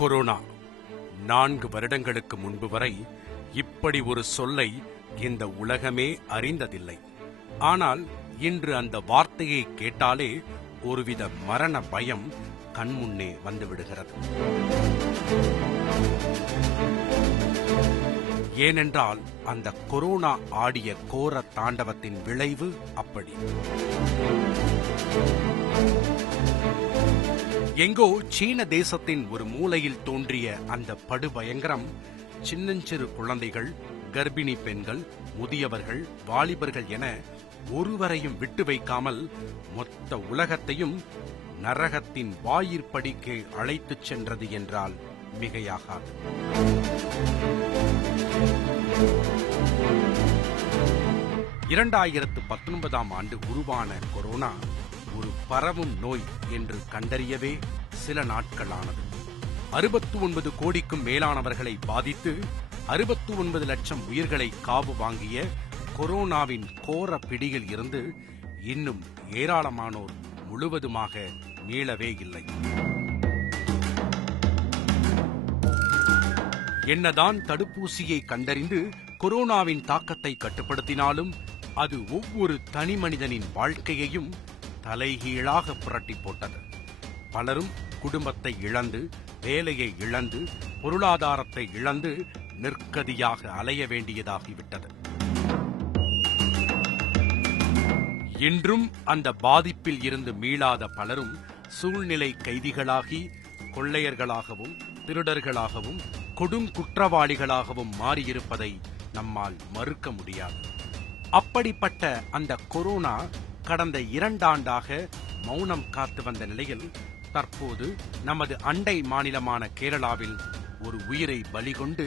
Corona 4 வருடங்களுக்கு முன்பு வரை இப்படி ஒரு சொல்லை இந்த உலகமே அறிந்ததில்லை. ஆனால் இன்று அந்த வார்த்தையை கேட்டாலே ஒருவித மரண பயம் கண்முன்னே வந்துவிடுகிறது. ஏனென்றால் அந்த கொரோனா ஆடிய கோர தாண்டவத்தின் விளைவு அப்படி. எங்கோ சீன தேசத்தின் ஒரு மூலையில் தோன்றிய அந்த படுபயங்கரம் சின்னஞ்சிறு குழந்தைகள், கர்ப்பிணி பெண்கள், முதியவர்கள், வாலிபர்கள் என ஒருவரையும் விட்டு வைக்காமல் மொத்த உலகத்தையும் நரகத்தின் வாயிற்படிக்கு அழைத்துச் சென்றது என்றால் மிகையாகாது. ஆண்டு உருவான கொரோனா ஒரு பரவும் நோய் என்று கண்டறியவே சில நாட்களானது. 69 கோடிக்கும் மேலானவர்களை பாதித்து 69 லட்சம் உயிர்களை காவு வாங்கிய கொரோனாவின் கோர பிடியில் இருந்து இன்னும் ஏராளமானோர் முழுவதுமாக மீளவே இல்லை. என்னதான் தடுப்பூசியை கண்டறிந்து கொரோனாவின் தாக்கத்தை கட்டுப்படுத்தினாலும் அது ஒவ்வொரு தனி மனிதனின் வாழ்க்கையையும் தலைகீழாக புரட்டி போட்டது. பலரும் குடும்பத்தை இழந்து, வேலையை இழந்து, பொருளாதாரத்தை இழந்து நிற்கதியாக அலைய வேண்டியதாகிவிட்டது. இன்றும் அந்த பாதிப்பில் இருந்து மீளாத பலரும் சூழ்நிலை கைதிகளாகி கொள்ளையர்களாகவும் திருடர்களாகவும் கொடுங்குற்றவாளிகளாகவும் மாறியிருப்பதை நம்மால் மறுக்க முடியாது. அப்படிப்பட்ட அந்த கொரோனா கடந்த 2 ஆண்டாக மௌனம் காத்து வந்த நிலையில் தற்போது நமது அண்டை மாநிலமான கேரளாவில் ஒரு உயிரை பலி கொண்டு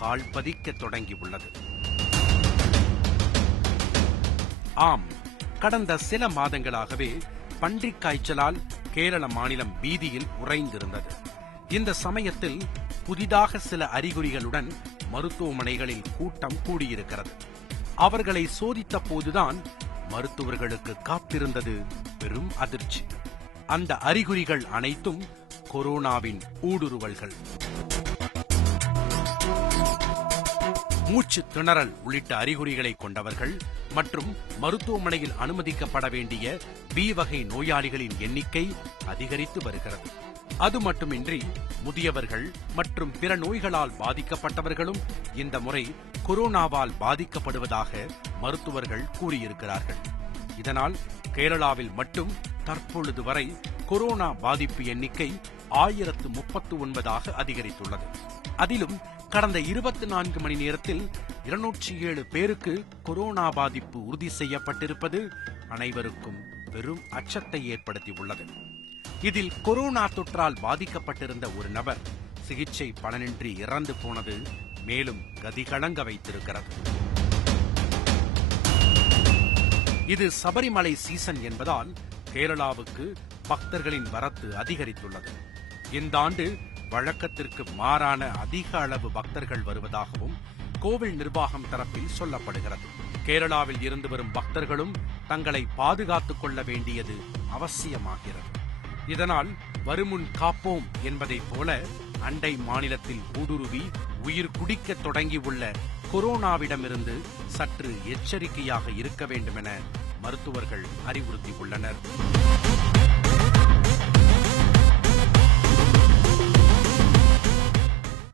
கால் பதிக்க தொடங்கியுள்ளது. ஆம், கடந்த சில மாதங்களாகவே பன்றிக் காய்ச்சலால் கேரள மாநிலம் பீதியில் உறைந்திருந்தது. இந்த சமயத்தில் புதிதாக சில அறிகுறிகளுடன் மருத்துவமனைகளில் கூட்டம் கூடியிருக்கிறது. அவர்களை சோதித்த போதுதான் மருத்துவர்களுக்கு காத்திருந்தது பெரும் அதிர்ச்சி. அந்த அறிகுறிகள் அனைத்தும் கொரோனாவின் ஊடுருவல்கள். மூச்சு திணறல் உள்ளிட்ட அறிகுறிகளை கொண்டவர்கள் மற்றும் மருத்துவமனையில் அனுமதிக்கப்பட வேண்டிய பி வகை நோயாளிகளின் எண்ணிக்கை அதிகரித்து வருகிறது. அது மட்டுமின்றி முதியவர்கள் மற்றும் பிற நோய்களால் பாதிக்கப்பட்டவர்களும் இந்த முறை கொரோனாவால் பாதிக்கப்படுவதாக மருத்துவர்கள் கூறியிருக்கிறார்கள். இதனால் கேரளாவில் மட்டும் தற்பொழுது வரை கொரோனா பாதிப்பு எண்ணிக்கை 1039 அதிகரித்துள்ளது. அதிலும் கடந்த 24 மணி நேரத்தில் 207 பேருக்கு கொரோனா பாதிப்பு உறுதி செய்யப்பட்டிருப்பது அனைவருக்கும் பெரும் அச்சத்தை ஏற்படுத்தியுள்ளது. இதில் கொரோனா தொற்றால் பாதிக்கப்பட்டிருந்த ஒரு நபர் சிகிச்சை பலனின்றி இறந்து போனது மேலும் கதிகலங்க வைத்திருக்கிறது. இது சபரிமலை சீசன் என்பதால் கேரளாவுக்கு பக்தர்களின் வரத்து அதிகரித்துள்ளது. இந்த ஆண்டு வழக்கத்திற்கு மாறான அதிக அளவு பக்தர்கள் வருவதாகவும் கோவில் நிர்வாகம் தரப்பில் சொல்லப்படுகிறது. கேரளாவில் இருந்து வரும் பக்தர்களும் தங்களை பாதுகாத்துக் கொள்ள வேண்டியது அவசியமாகிறது. இதனால் வருமுன் காப்போம் என்பதைப் போல அண்டை மாநிலத்தில் ஊடுருவி உயிர் குடிக்க தொடங்கியுள்ள கொரோனாவிடமிருந்து சற்று எச்சரிக்கையாக இருக்க வேண்டும் என மருத்துவர்கள் அறிவுறுத்தியுள்ளனர்.